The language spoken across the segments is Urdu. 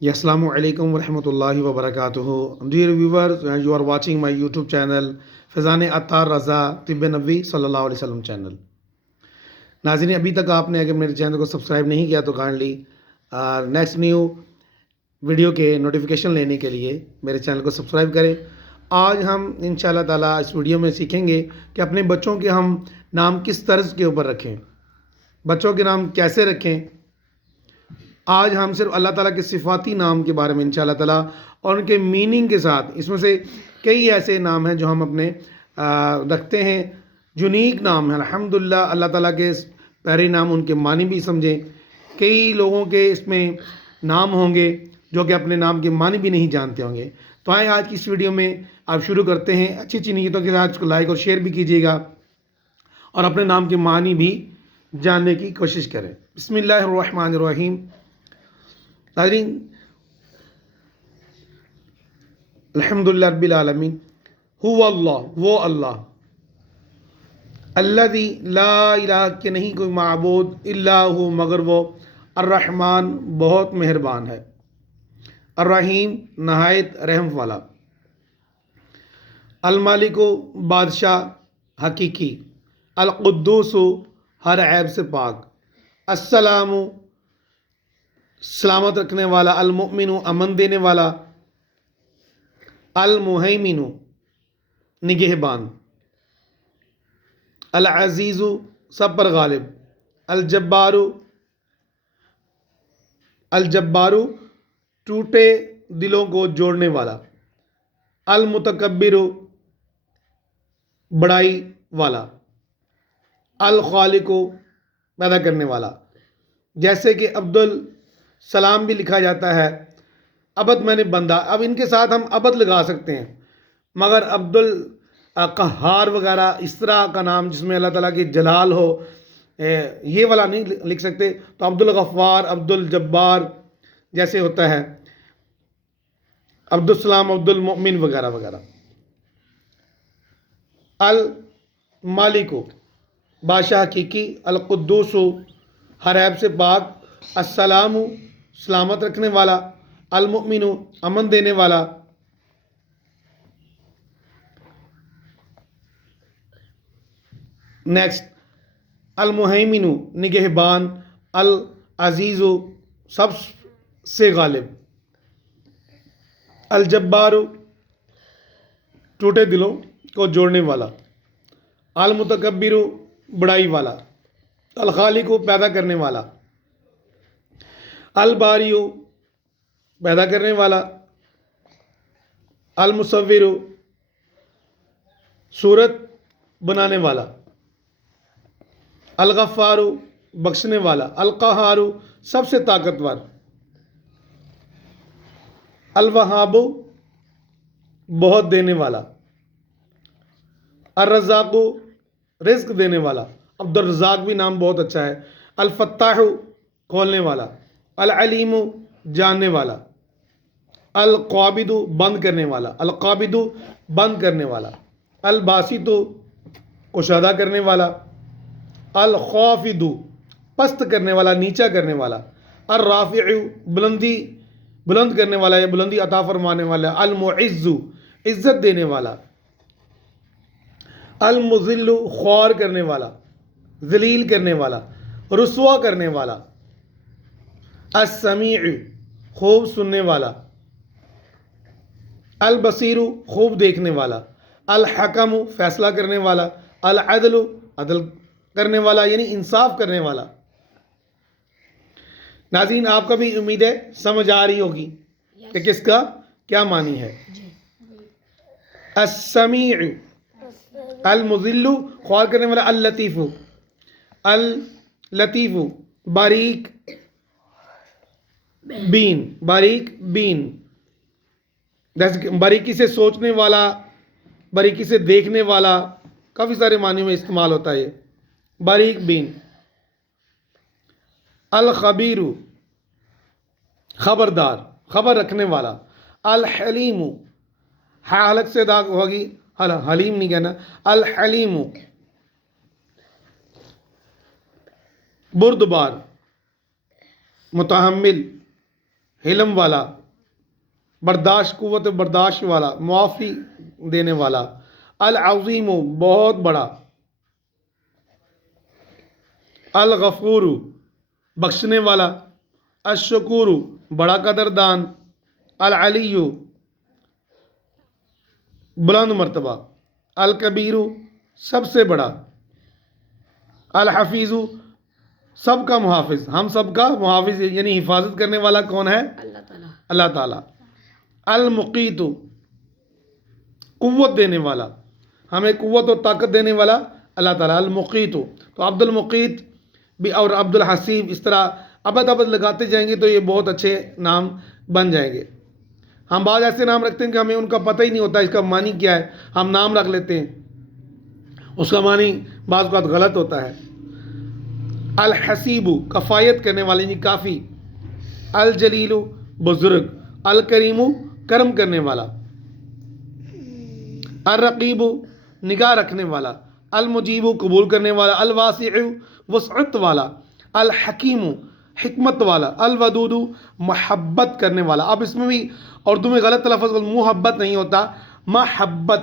Yes, Assalamu alaikum wa rahmatullahi wa barakatuhu. Dear viewers, you are watching my YouTube channel Fazane Attar Raza Tibbe Nabi Sallallahu Alaihi Wasallam channel. ناظرین ابھی تک آپ نے اگر میرے چینل کو سبسکرائب نہیں کیا تو کائنڈلی نیکسٹ نیو ویڈیو کے نوٹیفیکیشن لینے کے لیے میرے چینل کو سبسکرائب کریں. آج ہم انشاءاللہ تعالیٰ اس ویڈیو میں سیکھیں گے کہ اپنے بچوں کے ہم نام کس طرز کے اوپر رکھیں، بچوں کے نام کیسے رکھیں. آج ہم صرف اللہ تعالیٰ کے صفاتی نام کے بارے میں انشاءاللہ تعالیٰ اور ان کے میننگ کے ساتھ، اس میں سے کئی ایسے نام ہیں جو ہم اپنے رکھتے ہیں، یونیک نام ہیں. الحمدللہ اللہ تعالیٰ کے پیارے نام، ان کے معنی بھی سمجھیں. کئی لوگوں کے اس میں نام ہوں گے جو کہ اپنے نام کے معنی بھی نہیں جانتے ہوں گے. تو آئیں آج کی اس ویڈیو میں آپ شروع کرتے ہیں. اچھی اچھی نیتوں کے ساتھ اس کو لائک اور شیئر بھی کیجیے گا اور اپنے نام کے معنی بھی جاننے کی کوشش کریں. بسم اللہ الرحمن الرحیم. ناظرین الحمدللہ رب العالمین. هو اللہ، وہ اللہ، الذی لا الہ کہ نہیں کوئی معبود الا ہو مگر وہ، الرحمن بہت مہربان ہے، الرحیم نہایت رحم والا، المالک بادشاہ حقیقی، القدوس ہر عیب سے پاک، السلام سلامت رکھنے والا، المؤمن امن دینے والا، المہیمن نگہبان، العزیز سب پر غالب، الجبار ٹوٹے دلوں کو جوڑنے والا، المتکبر بڑائی والا، الخالق پیدا کرنے والا. جیسے کہ عبد السلام بھی لکھا جاتا ہے، عبد میں نے بندہ. اب ان کے ساتھ ہم عبد لگا سکتے ہیں، مگر عبد القہار وغیرہ اس طرح کا نام جس میں اللہ تعالیٰ کی جلال ہو، یہ والا نہیں لکھ سکتے. تو عبد الغفار، عبد الجبار جیسے ہوتا ہے، عبد السلام، عبد المؤمن وغیرہ وغیرہ. المالک بادشاہ حقیقی، القدوس ہر عیب سے پاک، السلام سلامت رکھنے والا، المؤمن امن دینے والا، نیکسٹ المہیمن نگہبان، العزیز سب سے غالب، الجبار ٹوٹے دلوں کو جوڑنے والا، المتکبر بڑائی والا، الخالق پیدا کرنے والا، الباری پیدا کرنے والا، المصور صورت بنانے والا، الغفار بخشنے والا، القہار سب سے طاقتور، الوہاب بہت دینے والا، الرزاق رزق دینے والا. عبد الرزاق بھی نام بہت اچھا ہے. الفتاح کھولنے والا، العلیم جاننے والا، القابض بند کرنے والا، القابض بند کرنے والا، الباسط کشادہ کرنے والا، الخافض پست کرنے والا، نیچا کرنے والا، الرافع بلند کرنے والا یا بلندی عطا فرمانے والا، المعز عزت دینے والا، المذل خوار کرنے والا، ذلیل کرنے والا، رسوا کرنے والا، السمیع خوب سننے والا، البصیر خوب دیکھنے والا، الحکم فیصلہ کرنے والا، العدل عدل کرنے والا یعنی انصاف کرنے والا. ناظرین آپ کا بھی امید ہے سمجھ آ رہی ہوگی کہ کس کا کیا معنی ہے. السمیع المذل خوار کرنے والا، اللطیف اللطیف باریک بین، باریک بین باریکی سے سوچنے والا، باریکی سے دیکھنے والا، کافی سارے معنی میں استعمال ہوتا ہے یہ باریک بین. الخبیر خبردار، خبر رکھنے والا، الحلیم حالت سے ادا ہوگی، حلیم نہیں کہنا، الحلیم بردبار، متحمل، حلم والا، برداشت، قوت برداشت والا، معافی دینے والا، العظیم بہت بڑا، الغفور بخشنے والا، الشکور بڑا قدردان، العلی بلند مرتبہ، الکبیر سب سے بڑا، الحفیظ سب کا محافظ، ہم سب کا محافظ یعنی حفاظت کرنے والا کون ہے؟ اللہ تعالیٰ. اللہ تعالیٰ. المقیت قوت دینے والا، ہمیں قوت اور طاقت دینے والا اللہ تعالیٰ. المقیت تو عبد المقیت بھی اور عبد الحسیب اس طرح ابد ابد لگاتے جائیں گے تو یہ بہت اچھے نام بن جائیں گے. ہم بعض ایسے نام رکھتے ہیں کہ ہمیں ان کا پتہ ہی نہیں ہوتا اس کا معنی کیا ہے، ہم نام رکھ لیتے ہیں، اس کا معنی بعض بات غلط ہوتا ہے. الحسیب کفایت کرنے والے یعنی کافی، الجلیل بزرگ، الکریم کرم کرنے والا، الرقیب نگاہ رکھنے والا، المجیب قبول کرنے والا، الواسع وسعت والا، الحکیم حکمت والا، الودود محبت کرنے والا. اب اس میں بھی اردو میں غلط لفظ محبت نہیں ہوتا، محبت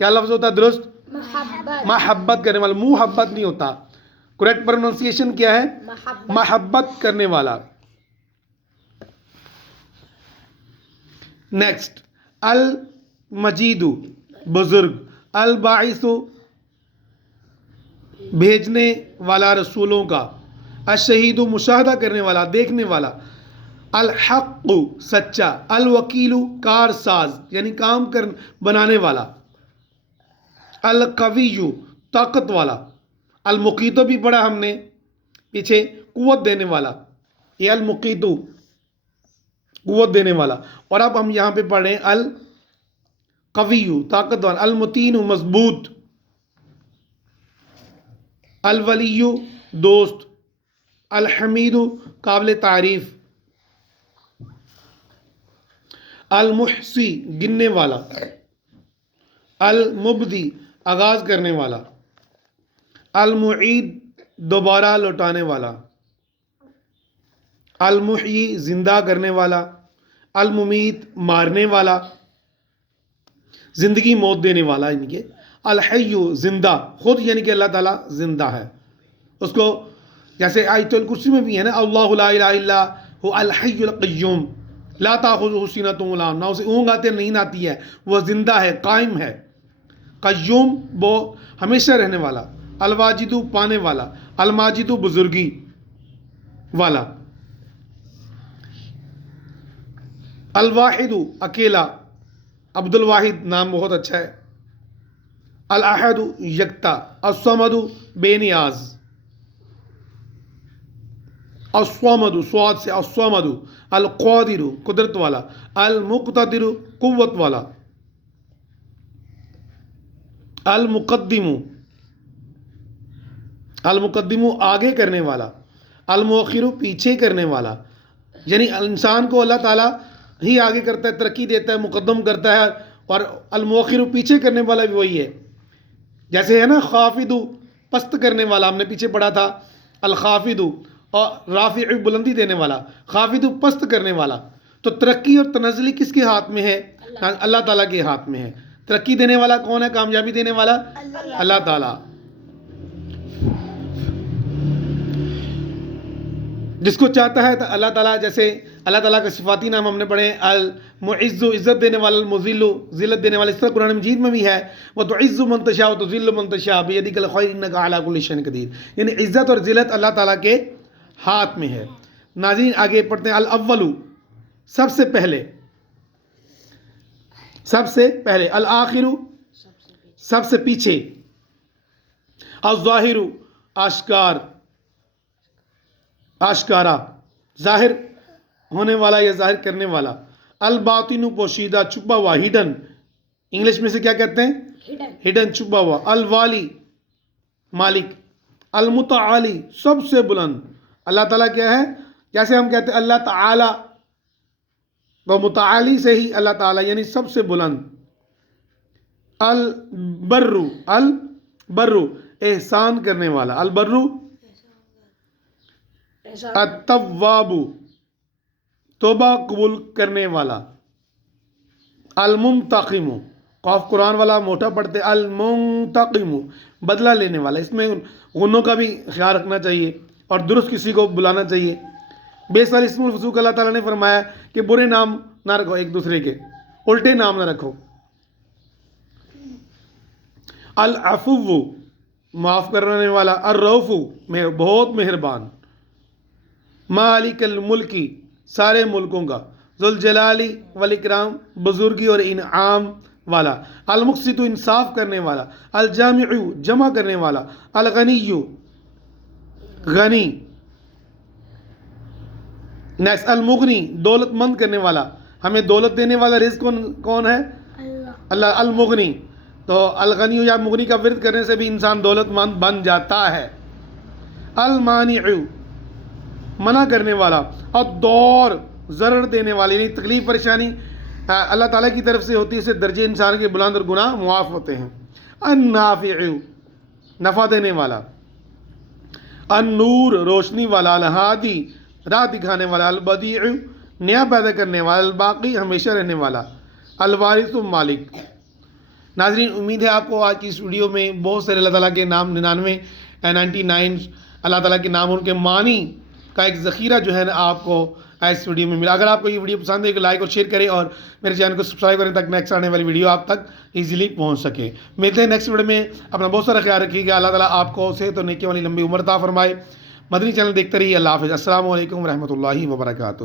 کیا لفظ ہوتا ہے درست؟ محبت. محبت کرنے والا، محبت نہیں ہوتا. کریکٹ پروننسیشن کیا ہے؟ محبت کرنے والا. نیکسٹ المجید بزرگ، الباعث بھیجنے والا رسولوں کا، الشہید مشاہدہ کرنے والا دیکھنے والا، الحق سچا، الوکیل کار ساز یعنی کام بنانے والا، القوی طاقت والا، المقیت بھی پڑھا ہم نے پیچھے قوت دینے والا، یہ المقیت قوت دینے والا. اور اب ہم یہاں پہ پڑھ رہے ہیں القوی طاقت والا، المتین مضبوط، الولی دوست، الحمید قابل تعریف، المحصی گننے والا، المبدی آغاز کرنے والا، المعید دوبارہ لوٹانے والا، المحیی زندہ کرنے والا، الممیت مارنے والا، زندگی موت دینے والا، یعنی کہ الحی زندہ خود یعنی کہ اللہ تعالیٰ زندہ ہے. اس کو جیسے آیت الکرسی میں بھی ہے نا، اللہ لا الہ الا هو الحی القیوم لا تاخذہ سنۃ ولا نوم، نہ اسے اونگ آتی ہے نیند آتی ہے، وہ زندہ ہے قائم ہے. قیوم وہ ہمیشہ رہنے والا، الواجد پانے والا، الماجد بزرگی والا، الواحد اکیلا، عبد الواحد نام بہت اچھا ہے، الاحد یکتا، الصمد بے نیاز، الصمد سواد سے الصمد، القادر قدرت والا، المقتدر قوت والا، المقدم المقدم آگے کرنے والا، المؤخر پیچھے کرنے والا. یعنی انسان کو اللہ تعالیٰ ہی آگے کرتا ہے، ترقی دیتا ہے، مقدم کرتا ہے، اور المؤخر پیچھے کرنے والا بھی وہی ہے. جیسے ہے نا خافض پست کرنے والا، ہم نے پیچھے پڑھا تھا الخافض، اور رافع بلندی دینے والا، خافض پست کرنے والا. تو ترقی اور تنزلی کس کے ہاتھ میں ہے؟ اللہ تعالیٰ کے ہاتھ میں ہے. ترقی دینے والا کون ہے؟ کامیابی دینے والا اللہ تعالیٰ. جس کو چاہتا ہے تو اللہ تعالیٰ، جیسے اللہ تعالیٰ کا صفاتی نام ہم نے پڑھے ہیں، المعز عزت دینے والا، المذل ذلت دینے والا. اس طرح قرآن مجید میں بھی ہے وتعز من تشاء وتذل من تشاء بیدک الخیر انک علی کل شیء قدیر، یعنی عزت اور ذلت اللہ تعالیٰ کے ہاتھ میں ہے. ناظرین آگے پڑھتے ہیں. الاول سب سے پہلے، سب سے پہلے، الآخر سب سے پیچھے، الظاہر آشکار آشکارا ظاہر ہونے والا یا ظاہر کرنے والا، الباطن پوشیدہ چھپا ہوا ہڈن، انگلش میں سے کیا کہتے ہیں؟ ہڈن چھپا ہوا. الوالی مالک، المتعالی سب سے بلند. اللہ تعالیٰ کیا ہے؟ جیسے ہم کہتے ہیں اللہ تعالیٰ، تو متعالی سے ہی اللہ تعالیٰ یعنی سب سے بلند. البر احسان کرنے والا، البر التواب توبہ قبول کرنے والا. المنتقم، قاف قرآن والا موٹا پڑھتے، المنتقم بدلہ لینے والا. اس میں غنوں کا بھی خیال رکھنا چاہیے اور درست کسی کو بلانا چاہیے. بے سال اسم الفسوق اللہ تعالیٰ نے فرمایا کہ برے نام نہ رکھو ایک دوسرے کے، الٹے نام نہ رکھو. العفو معاف کرنے والا، الرؤوف میں بہت مہربان، مالک الملکی سارے ملکوں کا، ذوالجلال والاکرام بزرگی اور انعام والا، المقسط انصاف کرنے والا، الجامع جمع کرنے والا، الغنی غنی، نیکسٹ المغنی دولت مند کرنے والا، ہمیں دولت دینے والا رزق کون ہے؟ اللہ. المغنی، تو الغنی یا مغنی کا ورد کرنے سے بھی انسان دولت مند بن جاتا ہے. المانع منع کرنے والا، اور دور ضرر دینے والی، یعنی تکلیف پریشانی اللہ تعالیٰ کی طرف سے ہوتی ہے، اس سے درجے انسان کے بلند اور گناہ معاف ہوتے ہیں. النافع نفع دینے والا، النور روشنی والا، الہادی راہ دکھانے والا، البدیع نیا پیدا کرنے والا، الباقی ہمیشہ رہنے والا، الوارث مالک. ناظرین، امید ہے آپ کو آج کی اس ویڈیو میں بہت سارے اللہ تعالیٰ کے نام 99 اللہ تعالیٰ کے نام، ان کے معنی کا ایک ذخیرہ جو ہے نا آپ کو اس ویڈیو میں ملا. اگر آپ کو یہ ویڈیو پسند ہے تو لائک اور شیئر کریں اور میرے چینل کو سبسکرائب کریں تاکہ نیکسٹ آنے والی ویڈیو آپ تک ایزیلی پہنچ سکے. ملتے ہیں نیکسٹ ویڈیو میں. اپنا بہت سارا خیال رکھیے گا. اللہ تعالیٰ آپ کو صحت اور نیکی والی لمبی عمر عطا فرمائے. مدنی چینل دیکھتے رہیے. اللہ حافظ. السلام علیکم ورحمۃ اللہ وبرکاتہ.